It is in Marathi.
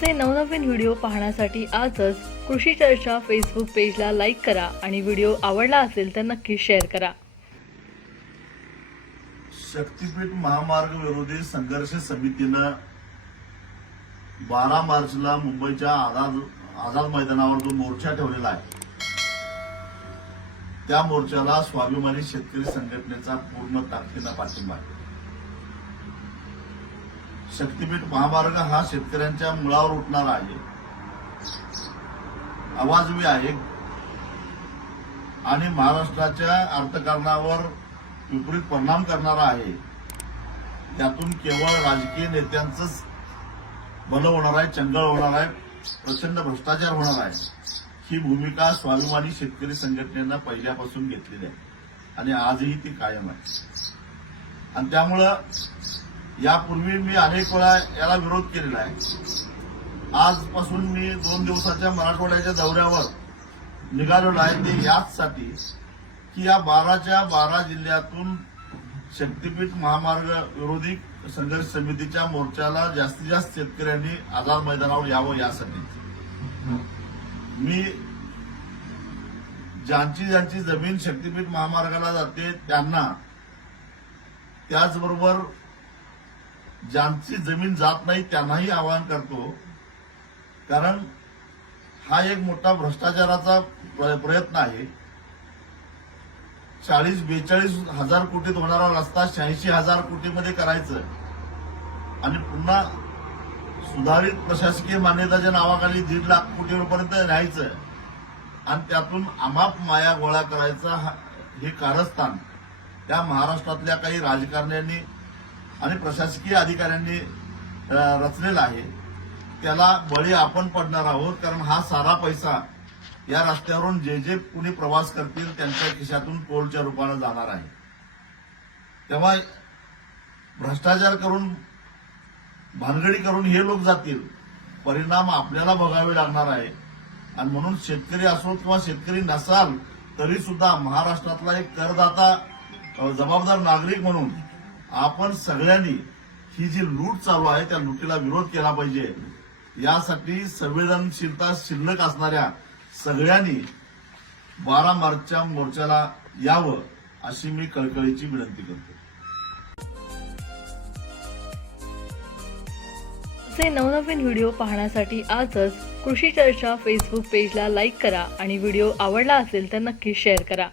आमचे नवनवीन व्हिडिओ पाहण्यासाठी आजच कृषी चर्चा फेसबुक पेजला लाईक करा आणि व्हिडिओ आवडला असेल तर नक्की शेअर करा शक्तीपीठ महामार्ग विरोधी संघर्ष समितीनं बारा मार्चला मुंबईच्या आझाद आझाद मैदानावर जो मोर्चा ठेवलेला आहे त्या मोर्चाला स्वाभिमानी शेतकरी संघटनेचा पूर्ण ताकदीनं पाठिंबा आहे शक्तीपीठ महामार्ग हा शेतकऱ्यांच्या मुळावर उठणारा आहे आवाजवी आहे आणि महाराष्ट्राच्या अर्थकारणावर विपरीत परिणाम करणारा आहे यातून केवळ राजकीय नेत्यांचंच भलं होणार आहे चंगळ होणार आहे प्रचंड भ्रष्टाचार होणार आहे ही भूमिका स्वाभिमानी शेतकरी संघटनेनं पहिल्यापासून घेतलेली आहे आणि आजही ती कायम आहे आणि त्यामुळं यापूर्वी मी अनेक वेळा याला विरोध केलेला आहे आजपासून मी दोन दिवसाच्या मराठवाड्याच्या दौऱ्यावर निघालेलो आहे ते याचसाठी की या बाराच्या बारा जिल्ह्यातून शक्तीपीठ महामार्ग विरोधी संघर्ष समितीच्या मोर्चाला जास्तीत जास्त शेतकऱ्यांनी आझाद मैदानावर यावं यासाठी मी ज्यांची ज्यांची जमीन शक्तीपीठ महामार्गाला जाते त्यांना त्याचबरोबर ज्यांची जमीन जात नाही त्यांनाही आवाहन करतो कारण हा एक मोठा भ्रष्टाचाराचा प्रयत्न आहे चाळीस बेचाळीस हजार कोटीत होणारा रस्ता शहाऐंशी हजार कोटीमध्ये करायचं आणि पुन्हा सुधारित प्रशासकीय मान्यताच्या नावाखाली दीड लाख कोटीपर्यंत न्यायचं आणि त्यातून अमाप माया गोळा करायचा हे कारस्थान त्या महाराष्ट्रातल्या काही राजकारण्यांनी आणि प्रशासकीय अधिकाऱ्यांनी रचलेला आहे त्याला बळी आपण पडणार आहोत कारण हा सारा पैसा या रस्त्यावरून जे जे कुणी प्रवास करतील त्यांच्या खिशातून टोलच्या रूपानं जाणार आहे तेव्हा भ्रष्टाचार करून भानगडी करून हे लोक जातील परिणाम आपल्याला बघावे लागणार आहे आणि म्हणून शेतकरी असो किंवा शेतकरी नसाल तरी सुद्धा महाराष्ट्रातला एक करदाता जबाबदार नागरिक म्हणून आपण सगळ्यांनी ही जी लूट चालू आहे त्या लुटीला विरोध केला पाहिजे यासाठी संवेदनशीलता शिल्लक असणाऱ्या सगळ्यांनी बारा मार्चच्या मोर्चाला यावं अशी मी कळकळीची विनंती करतो असे नवनवीन व्हिडिओ पाहण्यासाठी आजच कृषी चर्चा फेसबुक पेजला लाईक करा आणि व्हिडिओ आवडला असेल तर नक्की शेअर करा